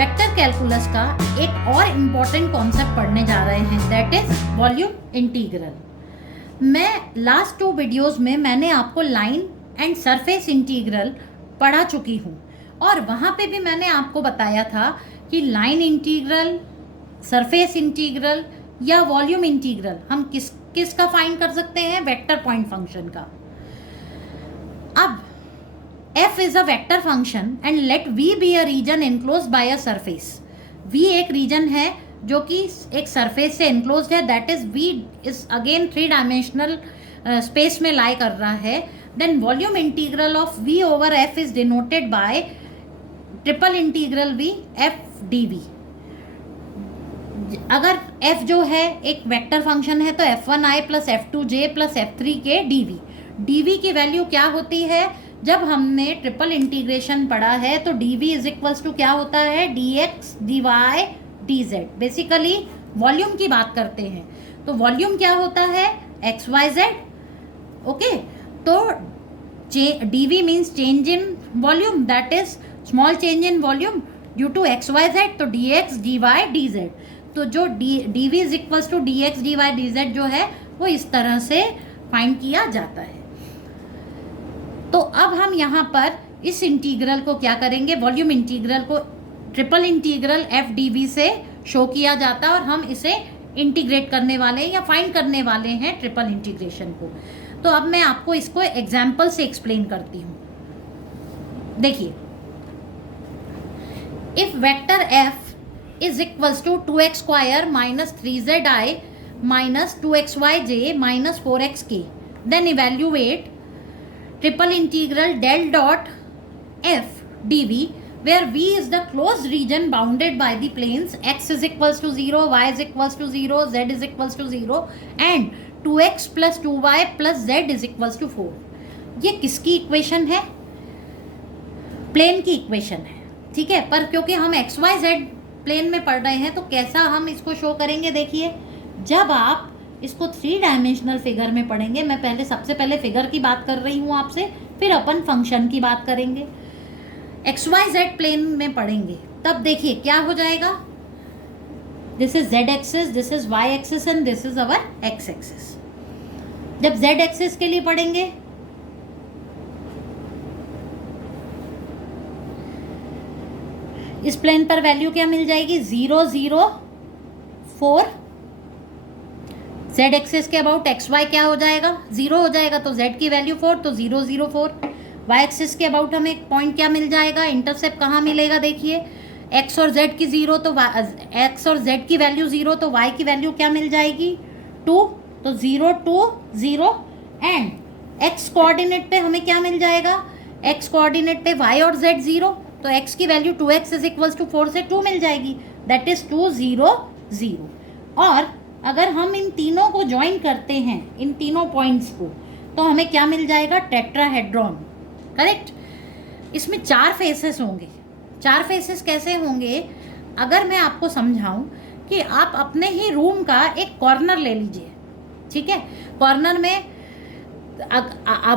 Vector calculus का एक और इम्पॉर्टेंट कॉन्सेप्ट पढ़ने जा रहे हैं, दैट इज वॉल्यूम इंटीग्रल। मैं लास्ट 2 वीडियोस में मैंने आपको लाइन एंड सरफेस इंटीग्रल पढ़ा चुकी हूँ और वहाँ पे भी मैंने आपको बताया था कि लाइन इंटीग्रल, सरफेस इंटीग्रल या वॉल्यूम इंटीग्रल हम किसका फाइंड कर सकते हैं, वेक्टर पॉइंट फंक्शन का। अब f is a vector function and let v be a region enclosed by a surface। v एक रीजन है जो कि एक सरफेस से enclosed है, that is v is again 3 dimensional space में लाई कर रहा है। then volume integral of v over f is denoted by triple integral v f dv। अगर f जो है एक वेक्टर फंक्शन है तो f1i plus f2j plus f3k dv। dv की वैल्यू क्या होती है, जब हमने ट्रिपल इंटीग्रेशन पढ़ा है तो dv इज इक्वल्स टू क्या होता है, dx dy dz। Basically volume की बात करते हैं तो वॉल्यूम क्या होता है, xyz। ओके, तो dv means change in volume, that is small change in volume due to xyz, तो dx dy dz। तो जो dv is equals to dx dy dz जो है वो इस तरह से फाइंड किया जाता है। तो अब हम यहाँ पर इस इंटीग्रल को क्या करेंगे, वॉल्यूम इंटीग्रल को triple integral F D V से शो किया जाता है और हम इसे इंटीग्रेट करने वाले हैं या फाइंड करने वाले हैं ट्रिपल इंटीग्रेशन को। तो अब मैं आपको इसको एग्जाम्पल से एक्सप्लेन करती हूँ। देखिए, if vector F is equals to 2x square minus 3zi minus 2xyj minus 4xk, then evaluate triple integral del dot f dv where v is the closed region bounded by the planes x is equals to 0, y is equals to 0, z is equals to 0 and 2x plus 2y plus z is equals to 4। ये किसकी equation है, plane की equation है, ठीक है। पर क्योंकि हम एक्स वाई जेड प्लेन में पढ़ रहे हैं तो कैसा हम इसको शो करेंगे, देखिए जब आप इसको 3 डायमेंशनल फिगर में पढ़ेंगे, मैं पहले सबसे पहले फिगर की बात कर रही हूँ आपसे, फिर अपन फंक्शन की बात करेंगे। एक्स वाई जेड प्लेन में पढ़ेंगे तब देखिए क्या हो जाएगा, this is Z axis, this is Y axis and this is our X axis. जब जेड एक्सिस के लिए पढ़ेंगे इस प्लेन पर वैल्यू क्या मिल जाएगी, 0 0 4। z एक्सिस के अबाउट एक्स वाई क्या हो जाएगा, 0 हो जाएगा, तो z की वैल्यू 4, तो 0 0 4। y एक्सिस के अबाउट हमें पॉइंट क्या मिल जाएगा, इंटरसेप्ट कहाँ मिलेगा, देखिए x और z की 0 तो x और z की वैल्यू 0 तो y की वैल्यू क्या मिल जाएगी 2, तो 0 2 0 एंड x कोऑर्डिनेट पे हमें क्या मिल जाएगा, x कोऑर्डिनेट पे y और z 0, तो x की value 2x is equals to 4 से 2 मिल जाएगी, दैट इज 2 0 0। और अगर हम इन तीनों को ज्वाइन करते हैं, इन तीनों पॉइंट्स को, तो हमें क्या मिल जाएगा, टेट्राहेड्रॉन, करेक्ट। इसमें 4 फेसेस होंगे। 4 फेसेस कैसे होंगे, अगर मैं आपको समझाऊं कि आप अपने ही रूम का एक कॉर्नर ले लीजिए, ठीक है। कॉर्नर में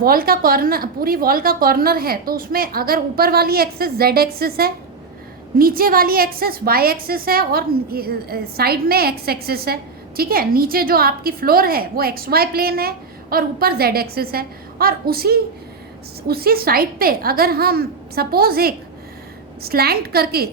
वॉल का कॉर्नर, पूरी वॉल का कॉर्नर है, तो उसमें अगर ऊपर वाली एक्सिस जेड एक्सिस है, नीचे वाली एक्सिस वाई एक्सिस है और साइड में एक्स एक्सिस है, ठीक है। नीचे जो आपकी फ्लोर है वो एक्स वाई प्लेन है और ऊपर जेड एक्सिस है। और उसी साइड पे अगर हम सपोज एक स्लैंट करके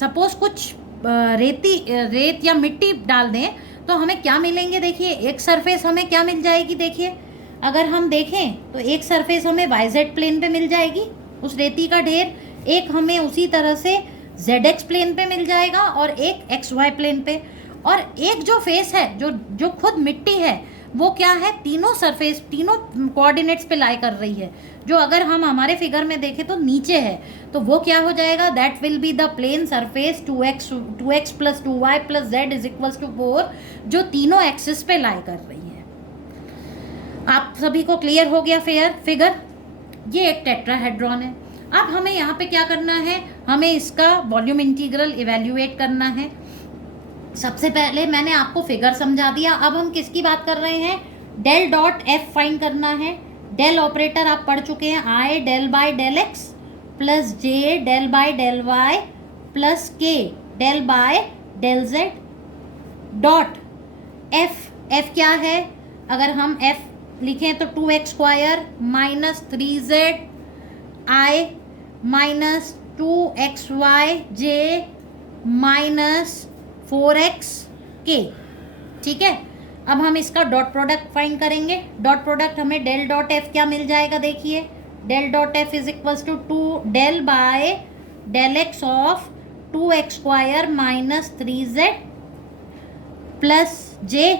सपोज कुछ रेत या मिट्टी डाल दें तो हमें क्या मिलेंगे, देखिए एक सरफेस हमें क्या मिल जाएगी, देखिए अगर हम देखें तो एक सरफेस हमें वाई जेड प्लेन पे मिल जाएगी उस रेती का ढेर, एक हमें उसी तरह से जेड एक्स प्लेन पे मिल जाएगा और एक एक्स वाई प्लेन पे, और एक जो फेस है जो खुद मिट्टी है वो क्या है, तीनों सरफेस तीनों कोऑर्डिनेट्स पे लाई कर रही है, जो अगर हम हमारे फिगर में देखें तो नीचे है, तो वो क्या हो जाएगा, that will be the plane surface 2x plus 2y plus Z is equals to 4, जो तीनों एक्सिस पे लाई कर रही है। आप सभी को क्लियर हो गया फिगर, ये एक टेट्राहेड्रॉन है। अब हमें यहाँ पे क्या करना है, हमें इसका वॉल्यूम इंटीग्रल इवेल्युएट करना है। सबसे पहले मैंने आपको फिगर समझा दिया, अब हम किसकी बात कर रहे हैं, डेल डॉट एफ फाइंड करना है। डेल ऑपरेटर आप पढ़ चुके हैं, i del by del x plus j del by del y plus k del by del z dot F क्या है, अगर हम एफ लिखें तो 2x² minus 3z i minus 2xyj minus 4x k। ठीक है, अब हम इसका डॉट प्रोडक्ट फाइंड करेंगे। डॉट प्रोडक्ट हमें डेल डॉट एफ क्या मिल जाएगा, देखिए del dot F is equals to 2 del by del x of 2x² minus 3z plus j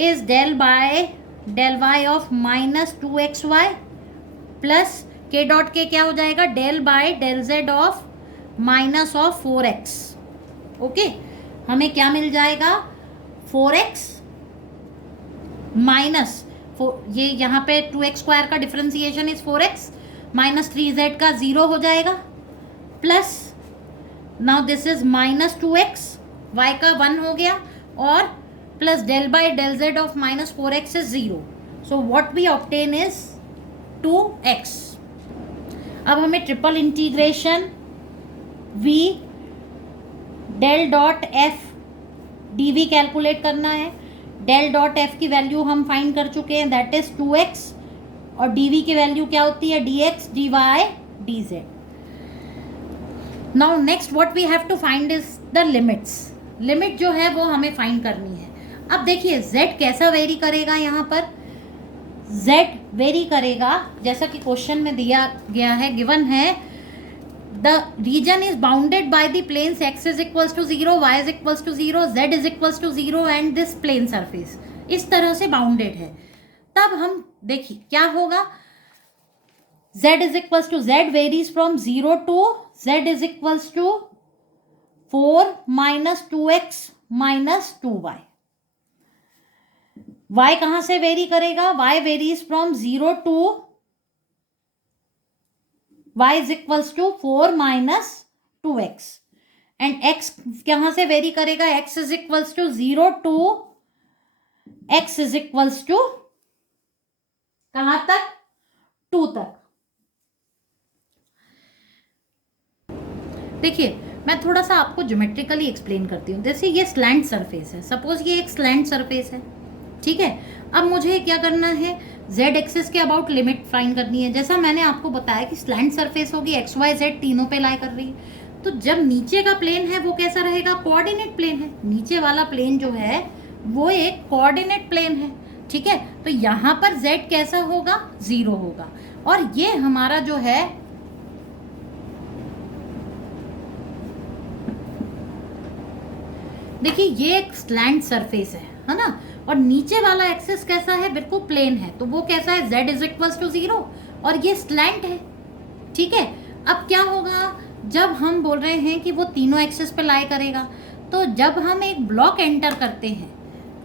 is del by del y of minus 2xy plus k dot के क्या हो जाएगा, del by del z of minus of 4x। Okay, हमें क्या मिल जाएगा, 4x minus ये यहाँ पे 2x² का differentiation is 4x minus 3z का 0 हो जाएगा plus now this is minus 2x, y का 1 हो गया और plus del by del z of minus 4x is 0। So what we obtain is 2x। अब हमें triple integration v del dot F D V calculate करना है। Del dot F की value हम फाइंड कर चुके हैं, दैट इज 2x, और डी वी की वैल्यू क्या होती है, dx dy dz। Now next what we have to find is the limits. Limit जो है वो हमें फाइंड करनी है। अब देखिए z कैसा वेरी करेगा, यहाँ पर z वेरी करेगा जैसा कि क्वेश्चन में दिया गया है, गिवन है the region is bounded by the planes x is equals to 0, y is equals to 0, z is equals to 0 and this plane surface इस तरह से बाउंडेड है। तब हम देखिए क्या होगा, z is equals to z varies from 0 to z is equals to 4 minus 2x minus 2y। y कहाँ से वेरी करेगा, y varies from 0 to y is equals to 4 minus 2x and x कहाँ से वेरी करेगा, x is equals to 0 to x is equals to कहाँ तक, 2 तक। देखिए मैं थोड़ा सा आपको ज्योमेट्रिकली एक्सप्लेन करती हूँ। जैसे ये स्लैंट सरफेस है, सपोज ये एक स्लैंट सरफेस है, ठीक है। अब मुझे क्या करना है, z एक्सिस के अबाउट लिमिट फाइंड करनी है। जैसा मैंने आपको बताया कि स्लैंट सरफेस होगी, एक्स वाई जेड तीनों पे लाई कर रही है, तो जब नीचे का प्लेन है वो कैसा रहेगा, कोऑर्डिनेट प्लेन है। नीचे वाला प्लेन जो है वो एक कोऑर्डिनेट प्लेन है, ठीक है। तो यहाँ पर z कैसा होगा, 0 होगा। और ये हमारा जो है देखिए ये एक स्लैंट सरफेस है ना, और नीचे वाला एक्सिस कैसा है, बिल्कुल प्लेन है, तो वो कैसा है, z इज इक्वल्स टू 0 और ये स्लैंट है, ठीक है। अब क्या होगा, जब हम बोल रहे हैं कि वो तीनों एक्सिस पे लाई करेगा, तो जब हम एक ब्लॉक एंटर करते हैं,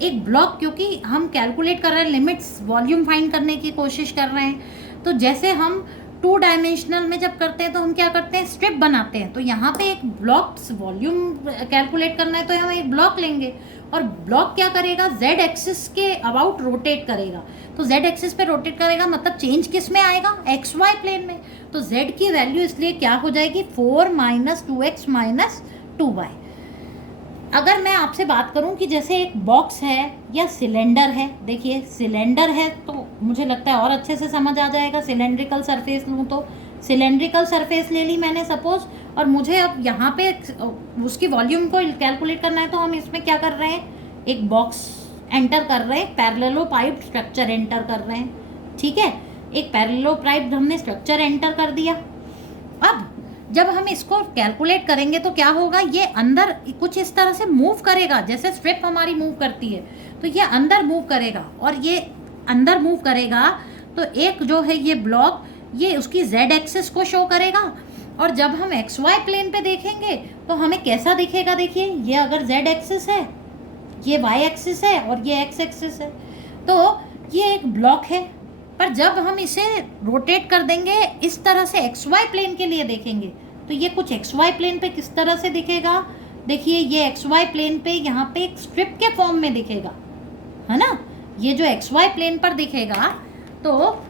एक ब्लॉक, क्योंकि हम कैलकुलेट कर रहे हैं लिमिट्स, वॉल्यूम फाइंड करने की कोशिश कर रहे हैं, तो जैसे हम 2 डायमेंशनल में जब करते हैं तो हम क्या करते हैं, स्ट्रिप बनाते हैं। तो यहाँ पे एक ब्लॉक वॉल्यूम कैलकुलेट करना है तो हम एक ब्लॉक लेंगे और ब्लॉक क्या करेगा, z एक्सिस के अबाउट रोटेट करेगा। तो z एक्सिस पे रोटेट करेगा मतलब चेंज किस में आएगा, एक्स वाई प्लेन में। तो z की वैल्यू इसलिए क्या हो जाएगी, 4 माइनस 2x माइनस 2y। अगर मैं आपसे बात करूं कि जैसे एक बॉक्स है या सिलेंडर है, देखिए सिलेंडर है तो मुझे लगता है और अच्छे से समझ आ जाएगा। सिलेंड्रिकल सरफेस लूँ तो सिलेंड्रिकल सरफेस ले ली मैंने सपोज, और मुझे अब यहाँ पे उसकी वॉल्यूम को कैलकुलेट करना है, तो हम इसमें क्या कर रहे हैं, एक बॉक्स एंटर कर रहे हैं, पैरेललोपाइप्ड स्ट्रक्चर एंटर कर रहे हैं, ठीक है। एक पैरेललोपाइप्ड हमने स्ट्रक्चर एंटर कर दिया। अब जब हम इसको कैलकुलेट करेंगे तो क्या होगा, ये अंदर कुछ इस तरह से मूव करेगा, जैसे स्ट्रिप हमारी मूव करती है, तो ये अंदर मूव करेगा, और ये अंदर मूव करेगा तो एक जो है ये ब्लॉक, ये उसकी z एक्सिस को शो करेगा। और जब हम एक्स वाई प्लेन पे देखेंगे तो हमें कैसा दिखेगा, देखिए ये अगर z एक्सिस है, ये y एक्सिस है और ये x एक्सिस है, तो ये एक ब्लॉक है। पर जब हम इसे रोटेट कर देंगे इस तरह से एक्स वाई प्लेन के लिए देखेंगे, तो ये कुछ एक्स वाई प्लेन पे किस तरह से दिखेगा, देखिए ये एक्स वाई प्लेन पे यहाँ पे एक स्ट्रिप के फॉर्म में दिखेगा, है ना। ये जो एक्स वाई प्लेन पर दिखेगा तो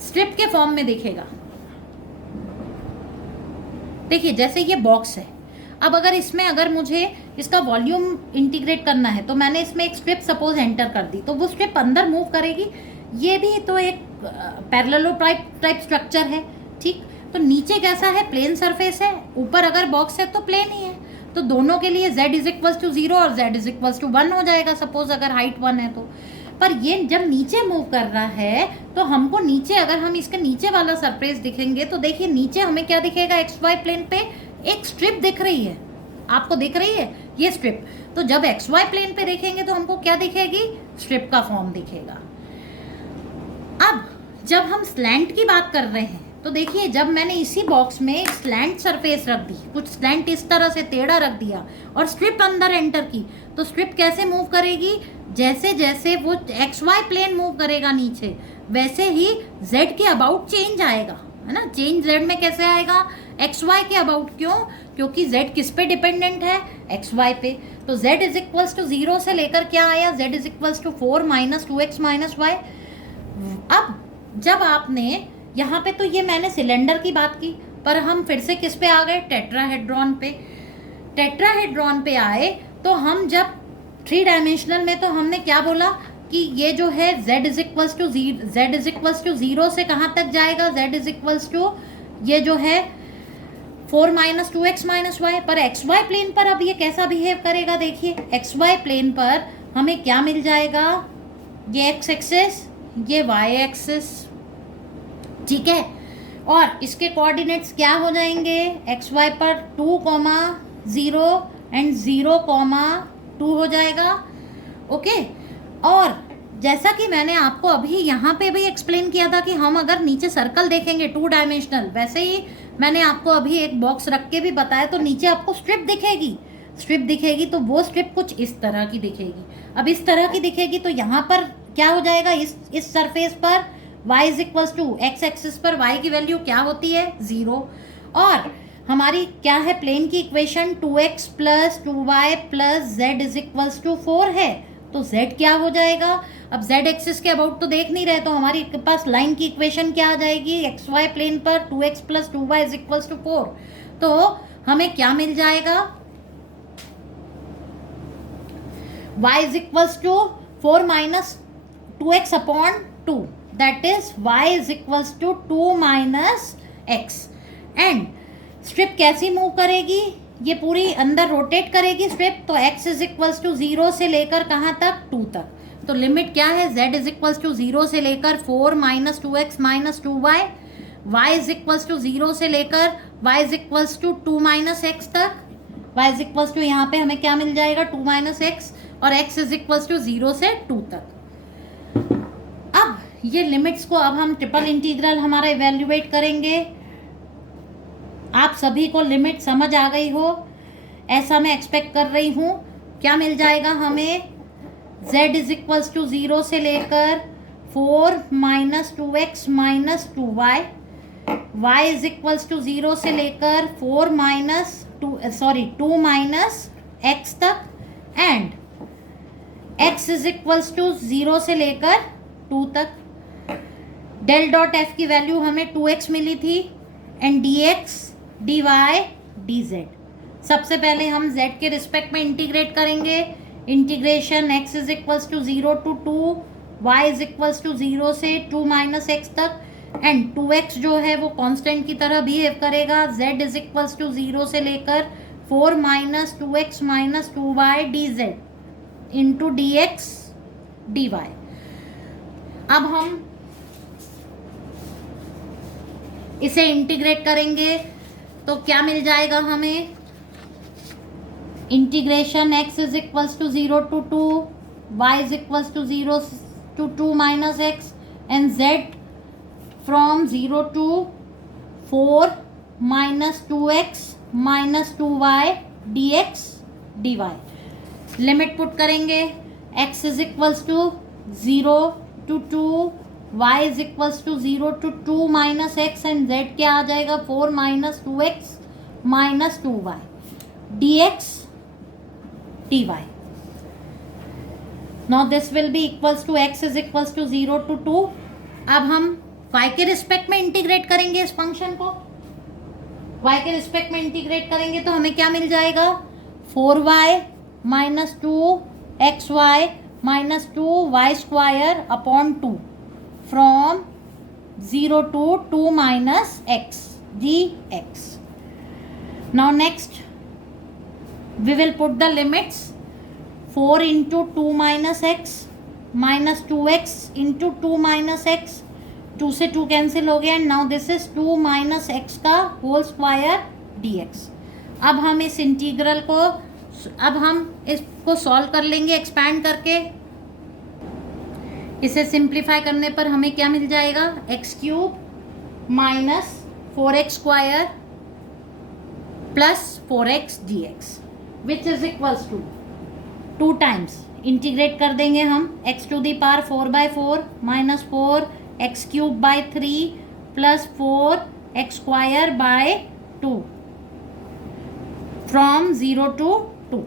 स्ट्रिप के फॉर्म में दिखेगा। देखिए जैसे ये बॉक्स है, अब अगर इसमें अगर मुझे इसका वॉल्यूम इंटीग्रेट करना है तो मैंने इसमें एक स्ट्रिप सपोज एंटर कर दी, तो वो स्ट्रिप अंदर मूव करेगी। ये भी तो एक पैरेललोग्राम स्ट्रक्चर है, ठीक। तो नीचे कैसा है, प्लेन सरफेस है, ऊपर अगर बॉक्स है तो प्लेन ही है, तो दोनों के लिए z इज इक्वल्स टू 0 और z इज इक्वल्स टू 1 हो जाएगा, सपोज अगर हाइट 1 है तो। पर ये जब नीचे मूव कर रहा है तो हमको नीचे, अगर हम इसके नीचे वाला सरफेस दिखेंगे तो देखिए नीचे हमें क्या दिखेगा, एक्स वाई प्लेन पे एक स्ट्रिप दिख रही है, आपको दिख रही है ये स्ट्रिप। तो जब एक्स वाई प्लेन पे देखेंगे तो हमको क्या दिखेगी, स्ट्रिप का फॉर्म दिखेगा। अब जब हम स्लैंट की बात कर रहे हैं तो देखिए, जब मैंने इसी बॉक्स में एक स्लैंट सरफेस रख दी, कुछ स्लैंट इस तरह से टेढ़ा रख दिया और स्ट्रिप अंदर एंटर की, तो स्ट्रिप कैसे मूव करेगी, जैसे जैसे वो एक्स वाई प्लेन मूव करेगा नीचे, वैसे ही जेड के अबाउट चेंज आएगा, है ना। चेंज जेड में कैसे आएगा, एक्स वाई के अबाउट। क्यों, क्योंकि जेड किस पे डिपेंडेंट है, एक्स वाई पे। तो जेड इज इक्वल्स टू 0 से लेकर क्या आया, Z is equals to 4 minus 2x minus Y. अब जब आपने यहाँ पे, तो ये मैंने सिलेंडर की बात की, पर हम फिर से किस पे आ गए, टेट्राहेड्रॉन पे। टेट्राहेड्रॉन पे आए तो हम जब 3 डायमेंशनल में, तो हमने क्या बोला कि ये जो है z इज इक्वल्स टू 0 से कहाँ तक जाएगा, z इज इक्वल्स टू ये जो है 4 माइनस 2x माइनस वाई। पर एक्स वाई प्लेन पर अब ये कैसा बिहेव करेगा, देखिए एक्स वाई प्लेन पर हमें क्या मिल जाएगा, ये एक्स एक्सिस, ये वाई एक्सिस, ठीक है। और इसके कोऑर्डिनेट्स क्या हो जाएंगे, एक्स वाई पर 2,0 एंड 0,2 हो जाएगा, ओके। और जैसा कि मैंने आपको अभी यहाँ पे भी एक्सप्लेन किया था कि हम अगर नीचे सर्कल देखेंगे 2 डायमेंशनल, वैसे ही मैंने आपको अभी एक बॉक्स रख के भी बताया, तो नीचे आपको स्ट्रिप दिखेगी, तो वो स्ट्रिप कुछ इस तरह की दिखेगी। अब इस तरह की दिखेगी तो यहाँ पर क्या हो जाएगा, इस सरफेस पर y is equals to X axis पर y की वैल्यू क्या होती है, 0। और हमारी क्या है, प्लेन की इक्वेशन 2x प्लस 2y प्लस z इज इक्वल्स टू 4 है, तो z क्या हो जाएगा। अब z एक्सिस के अबाउट तो देख नहीं रहे, तो हमारे पास लाइन की इक्वेशन क्या आ जाएगी, एक्स वाई प्लेन पर 2x plus 2y is equals to 4। तो हमें क्या मिल जाएगा, y is equals to 4 minus 2x upon 2, that is y is equals to 2 minus x। And strip कैसी मूव करेगी, ये पूरी अंदर रोटेट करेगी स्ट्रिप, तो x इज इक्वल्स टू 0 से लेकर कहाँ तक, 2 तक। तो लिमिट क्या है, z इज इक्वल्स टू 0 से लेकर 4 minus 2x minus 2y, y is equals to 0 से लेकर y is equals to 2 minus x तक, y इज इक्वल्स टू यहाँ पे हमें क्या मिल जाएगा, 2 माइनस x, और x इज इक्वल्स टू 0 से 2 तक। अब ये लिमिट्स को अब हम ट्रिपल इंटीग्रल हमारा इवेल्युएट करेंगे। आप सभी को लिमिट समझ आ गई हो, ऐसा मैं एक्सपेक्ट कर रही हूँ। क्या मिल जाएगा हमें, z इज इक्वल्स टू 0 से लेकर 4 minus 2x minus 2y, y is equals to 0 से लेकर 2 माइनस x तक, and x is equals to 0 से लेकर 2 तक। डेल डॉट एफ की वैल्यू हमें 2x मिली थी, एंड dx dy dz। सबसे पहले हम z के रिस्पेक्ट में इंटीग्रेट करेंगे, integration x is equals to 0 to 2, y is equals to 0 से 2 माइनस x तक, एंड 2x जो है वो कांस्टेंट की तरह बिहेव करेगा, z इज इक्वल्स टू 0 से लेकर 4 minus 2x minus 2y dz into dx dy। अब हम इसे इंटीग्रेट करेंगे तो क्या मिल जाएगा हमें, integration x is equals to 0 to 2, y is equals to 0 to 2 minus x, and z from 0 to 4 minus 2x minus 2y dx dy। Limit put करेंगे, x is equals to 0 to 2, y is equals to 0 to 2 minus x, and z क्या आ जाएगा, 4 minus 2x minus 2y dx dy। Now this will be equals to x is equals to 0 to 2। अब हम y के respect में integrate करेंगे इस function को, y के रिस्पेक्ट में इंटीग्रेट करेंगे तो हमें क्या मिल जाएगा, 4y minus 2xy minus 2y square upon 2 from 0 to 2 minus x dx. Now next we will put the limits. 4 into 2 minus x minus 2x into 2 minus x, 2 से 2 कैंसिल हो गया, and now this is 2 minus x का whole square dx. अब हम इस integral को, अब हम इसको सॉल्व कर लेंगे एक्सपैंड करके. इसे सिंप्लीफाई करने पर हमें क्या मिल जाएगा, x cube minus 4x square plus 4x dx which is equals to 2 times integrate कर देंगे हम, x to the power 4/4 minus 4x cube by 3 plus 4x square by 2 from 0 to 2.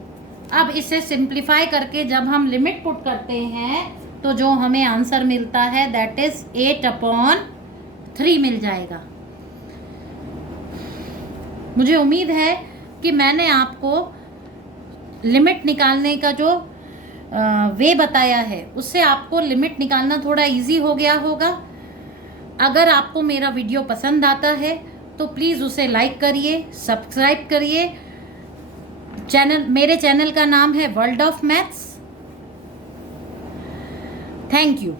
अब इसे सिंप्लीफाई करके जब हम लिमिट पुट करते हैं तो जो हमें आंसर मिलता है दैट इज 8/3 मिल जाएगा. मुझे उम्मीद है कि मैंने आपको लिमिट निकालने का जो वे बताया है उससे आपको लिमिट निकालना थोड़ा इजी हो गया होगा. अगर आपको मेरा वीडियो पसंद आता है तो प्लीज़ उसे लाइक करिए, सब्सक्राइब करिए. मेरे चैनल का नाम है world of maths. Thank you.